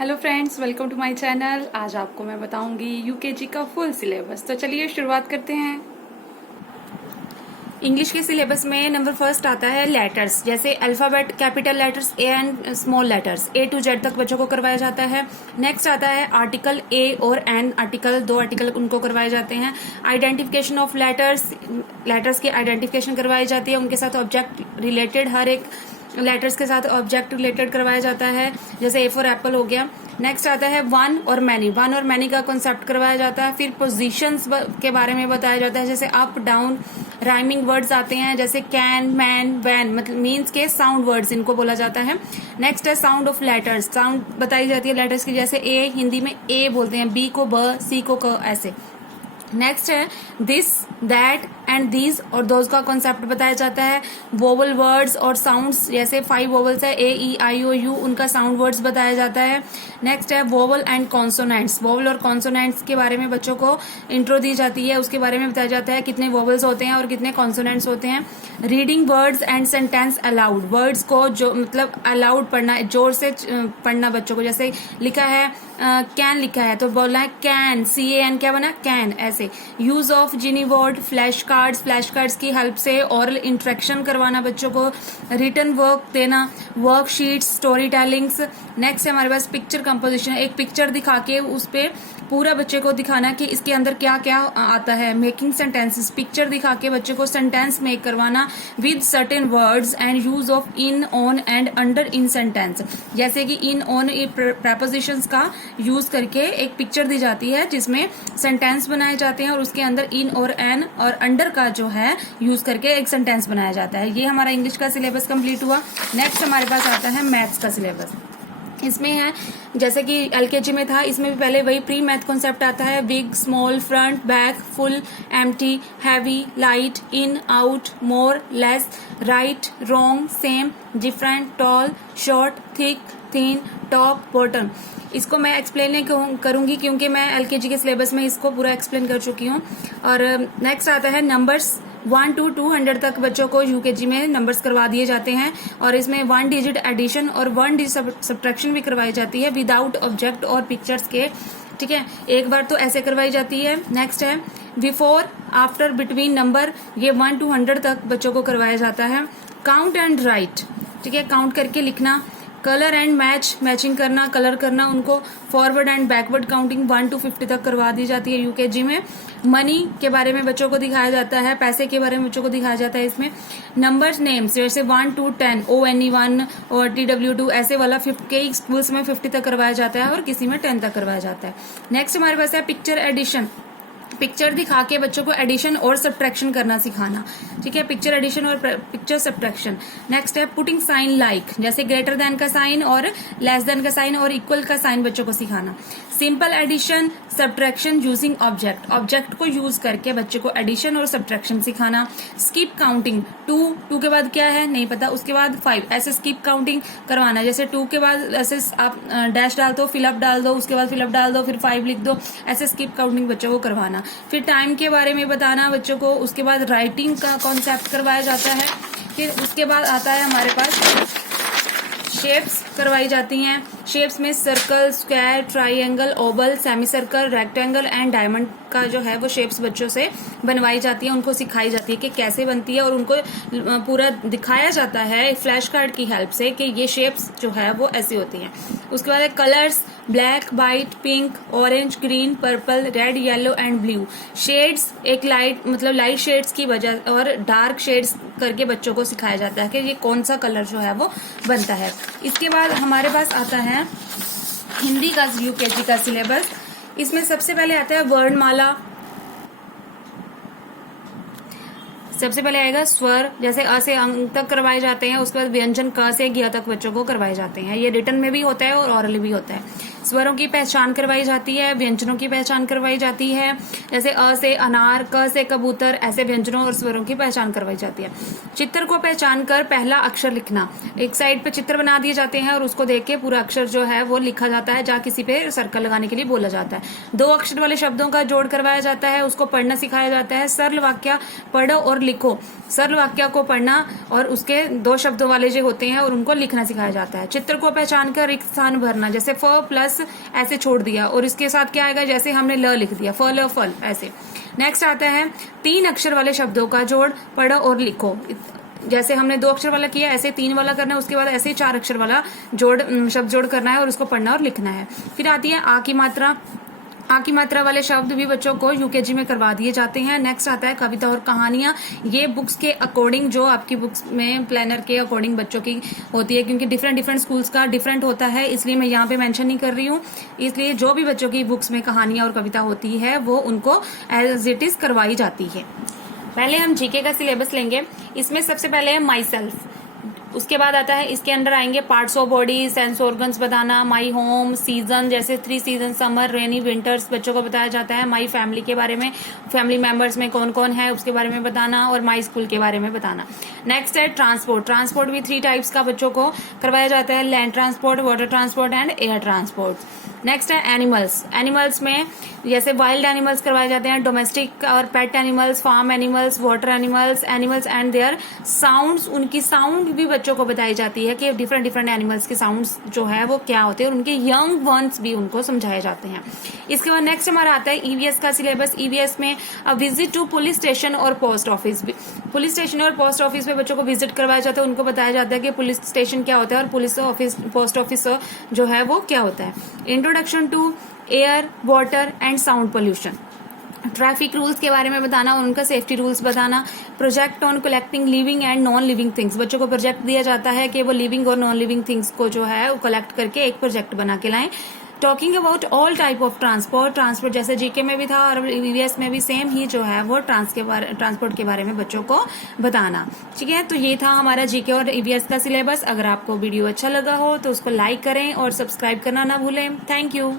Hello friends, welcome to my channel. आज आपको मैं बताऊंगी यूकेजी का फुल सिलेबस। तो चलिए शुरुआत करते हैं। इंग्लिश के सिलेबस में नंबर फर्स्ट आता है लेटर्स, जैसे alphabet, capital letters, A and small letters, A to Z तक बच्चों को करवाया जाता है। नेक्स्ट आता है आर्टिकल ए और एन आर्टिकल, दो आर्टिकल उनको करवाए जाते हैं। आइडेंटिफिकेशन ऑफ लेटर्स, लेटर्स की आइडेंटिफिकेशन करवाई जाती है, उनके साथ ऑब्जेक्ट रिलेटेड, हर एक लेटर्स के साथ ऑब्जेक्ट रिलेटेड करवाया जाता है, जैसे ए फॉर एप्पल हो गया। नेक्स्ट आता है वन और मैनी का कॉन्सेप्ट करवाया जाता है। फिर पोजीशंस के बारे में बताया जाता है, जैसे अप डाउन। राइमिंग वर्ड्स आते हैं, जैसे कैन, मैन, वैन, मतलब मीन्स के साउंड वर्ड्स इनको बोला जाता है। नेक्स्ट है साउंड ऑफ लेटर्स, साउंड बताई जाती है लेटर्स की, जैसे ए हिंदी में ए बोलते हैं, बी को ब, सी को क, ऐसे। नेक्स्ट है दिस, दैट एंड दीज और दोज का कॉन्सेप्ट बताया जाता है। वोवल वर्ड्स और साउंड्स, जैसे 5 वोवल्स है, ए ई आई ओ यू, उनका साउंड वर्ड्स बताया जाता है। नेक्स्ट है वोवल एंड कॉन्सोनेंट्स, वोवल और कॉन्सोनेंट्स के बारे में बच्चों को इंट्रो दी जाती है, उसके बारे में बताया जाता है कितने वोवल्स होते हैं और कितने कॉन्सोनेंट्स होते हैं। Reading words and sentence allowed, words को जो मतलब अलाउड पढ़ना, जोर से पढ़ना बच्चों को, जैसे लिखा है कैन लिखा है तो बोलना है कैन, CAN क्या बना, कैन, ऐसे। यूज ऑफ जिनी वर्ड, फ्लैश कार्ड्स की हेल्प से ऑरल इंटरेक्शन करवाना बच्चों को, रिटन वर्क देना, वर्कशीट्स, स्टोरी टेलिंग्स। नेक्स्ट है हमारे पास पिक्चर कंपोजिशन, एक पिक्चर दिखा के उस पे पूरा बच्चे को दिखाना कि इसके अंदर क्या क्या आता है। मेकिंग सेंटेंसेस, पिक्चर दिखा के बच्चे को सेंटेंस मेक करवाना with certain words and use of in, on and under in sentence, जैसे कि इन, ऑन प्रेपोजिशंस का यूज करके एक पिक्चर दी जाती है जिसमें सेंटेंस बनाए जाते हैं और उसके अंदर इन और एन और अंडर का जो है यूज करके एक सेंटेंस बनाया जाता है। ये हमारा इंग्लिश का सिलेबस कंप्लीट हुआ। नेक्स्ट हमारे पास आता है मैथ्स का सिलेबस। इसमें है जैसे कि LKG में था, इसमें भी पहले वही प्री मैथ कॉन्सेप्ट आता है, big, small, front, back, full, empty, heavy, light, in, out, more, less, right, wrong, same, different, tall, short, thick, thin, top, bottom. इसको मैं एक्सप्लेन नहीं करूंगी क्योंकि मैं LKG के सिलेबस में इसको पूरा एक्सप्लेन कर चुकी हूँ। और नेक्स्ट आता है नंबर्स, 1 to 200 तक बच्चों को यूकेजी में नंबर्स करवा दिए जाते हैं और इसमें 1 डिजिट एडिशन और 1 डिजिट सब्ट्रैक्शन भी करवाई जाती है विदाउट ऑब्जेक्ट और पिक्चर्स के, ठीक है, एक बार तो ऐसे करवाई जाती है। नेक्स्ट है बिफोर, आफ्टर, बिटवीन नंबर, ये 1 to 100 तक बच्चों को करवाया जाता है। काउंट एंड राइट, ठीक है, काउंट करके लिखना। कलर एंड मैचिंग करना, कलर करना उनको। Forward and backward counting 1 to 50 तक करवा दी जाती है यूकेजी में। मनी के बारे में बच्चों को दिखाया जाता है, पैसे के बारे में बच्चों को दिखाया जाता है इसमें। नंबर नेम्स, जैसे 1 to 10, ONE1 और TW2, ऐसे वाला कई स्कूल्स में 50 तक करवाया जाता है और किसी में 10 तक करवाया जाता है। नेक्स्ट हमारे पास है पिक्चर एडिशन, पिक्चर दिखा के बच्चों को एडिशन और सब्ट्रैक्शन करना सिखाना, ठीक है, पिक्चर एडिशन और पिक्चर सब्ट्रैक्शन। नेक्स्ट है पुटिंग साइन लाइक, जैसे ग्रेटर देन का साइन और लेस देन का साइन और इक्वल का साइन बच्चों को सिखाना। Simple addition, subtraction using object, object को यूज करके बच्चे को एडिशन और सब्ट्रैक्शन सिखाना। स्किप काउंटिंग, 2 के बाद क्या है नहीं पता, उसके बाद 5, ऐसे स्किप काउंटिंग करवाना, जैसे 2 के बाद ऐसे आप डैश डाल दो, फिलअप डाल दो, उसके बाद फिलअप डाल दो, फिर 5 लिख दो, ऐसे स्किप काउंटिंग बच्चों को करवाना। फिर टाइम के बारे में बताना बच्चों को, उसके बाद राइटिंग का कॉन्सेप्ट करवाया जाता है। फिर उसके बाद आता है हमारे पास शेप्स करवाई जाती हैं। शेप्स में circle, square, triangle, Oval, semi circle, rectangle and diamond का जो है वो शेप्स बच्चों से बनवाई जाती है, उनको सिखाई जाती है कि कैसे बनती है और उनको पूरा दिखाया जाता है फ्लैश कार्ड की हेल्प से कि ये शेप्स जो है वो ऐसी होती हैं। उसके बाद colours, black, white, pink, orange, green, purple, red, yellow and blue. Shades, एक लाइट मतलब लाइट शेड्स की वजह और डार्क शेड्स करके बच्चों को सिखाया जाता है कि ये कौन सा कलर जो है वो बनता है। इसके बाद हमारे पास आता है हिंदी का यूकेजी का सिलेबस। इसमें सबसे पहले आता है वर्णमाला, सबसे पहले आएगा स्वर, जैसे अ से अंक तक करवाए जाते हैं। उसके बाद व्यंजन क से ज्ञ तक बच्चों को करवाए जाते हैं, ये रिटन में भी होता है और ऑरल भी होता है। स्वरों की पहचान करवाई जाती है, व्यंजनों की पहचान करवाई जाती है, जैसे अ से अनार, क से कबूतर, ऐसे व्यंजनों और स्वरों की पहचान करवाई जाती है। चित्र को पहचान कर पहला अक्षर लिखना, एक साइड पे चित्र बना दिए जाते हैं और उसको देख के पूरा अक्षर जो है वो लिखा जाता है, जहाँ किसी पे सर्कल लगाने के लिए बोला जाता है। 2 अक्षर वाले शब्दों का जोड़ करवाया जाता है, उसको पढ़ना सिखाया जाता है। सरल वाक्य पढ़ो और लिखो, सरल वाक्य को पढ़ना और उसके 2 शब्दों वाले जो होते हैं और उनको लिखना सिखाया जाता है। चित्र को पहचान कर रिक्त स्थान भरना, जैसे फ प्लस ऐसे छोड़ दिया और इसके साथ क्या आएगा, जैसे हमने ल लिख दिया, फल फल ऐसे। नेक्स्ट आता है 3 अक्षर वाले शब्दों का जोड़, पढ़ो और लिखो। जैसे हमने 2 अक्षर वाला किया, ऐसे 3 वाला करना है, उसके बाद ऐसे 4 अक्षर वाला शब्द जोड़ करना है और उसको पढ़ना और लिखना है। फिर आती है आ की मात्रा। आ की मात्रा वाले शब्द भी बच्चों को यूकेजी में करवा दिए जाते हैं। नेक्स्ट आता है कविता और कहानियां। ये बुक्स के अकॉर्डिंग, जो आपकी बुक्स में प्लानर के अकॉर्डिंग बच्चों की होती है, क्योंकि डिफरेंट स्कूल्स का डिफरेंट होता है, इसलिए मैं यहाँ पे मेंशन नहीं कर रही हूँ। इसलिए जो भी बच्चों की बुक्स में कहानियां और कविता होती है वो उनको एज इट इज करवाई जाती है। पहले हम जीके का सिलेबस लेंगे। इसमें सबसे पहले है माई सेल्फ, उसके बाद आता है, इसके अंदर आएंगे parts of body, sense organs बताना, माई होम, सीजन जैसे 3 सीजन, समर, रेनी, विंटर्स बच्चों को बताया जाता है। माई फैमिली के बारे में, फैमिली मेंबर्स में कौन कौन है उसके बारे में बताना, और माई स्कूल के बारे में बताना। नेक्स्ट है ट्रांसपोर्ट। ट्रांसपोर्ट भी 3 टाइप्स का बच्चों को करवाया जाता है, land transport, water transport and air transport. Next है एनिमल्स। एनिमल्स में जैसे वाइल्ड एनिमल्स करवाए जाते हैं, डोमेस्टिक और pet animals, farm animals, water animals, animals and their sounds, उनकी साउंड भी बच्चों को बताई जाती है कि डिफरेंट एनिमल्स के साउंड्स जो है वो क्या होते हैं, और उनके यंग वंस भी उनको समझाए जाते हैं। इसके बाद नेक्स्ट हमारा आता है ईवीएस का सिलेबस। ईवीएस में a visit to police station और पोस्ट ऑफिस। पुलिस स्टेशन और पोस्ट ऑफिस में बच्चों को विजिट करवाया जाता है, उनको बताया जाता है कि पुलिस स्टेशन क्या होता है और पुलिस ऑफिस, पोस्ट ऑफिस जो है वो क्या होता है। Introduction to air, water and sound pollution. Traffic rules के बारे में बताना और उनका सेफ्टी रूल्स बताना। Project on collecting living and non living things. बच्चों को प्रोजेक्ट दिया जाता है कि वो लिविंग और नॉन लिविंग थिंग्स को जो है वो कलेक्ट करके एक प्रोजेक्ट बना के लाएं। Talking about all type of transport जैसे जीके में भी था और ईवीएस में भी सेम ही जो है वो ट्रांसपोर्ट के बारे में बच्चों को बताना। ठीक है, तो ये था हमारा जीके और ईवीएस का सिलेबस। अगर आपको वीडियो अच्छा लगा हो तो उसको लाइक करें और सब्सक्राइब करना ना भूलें। Thank you.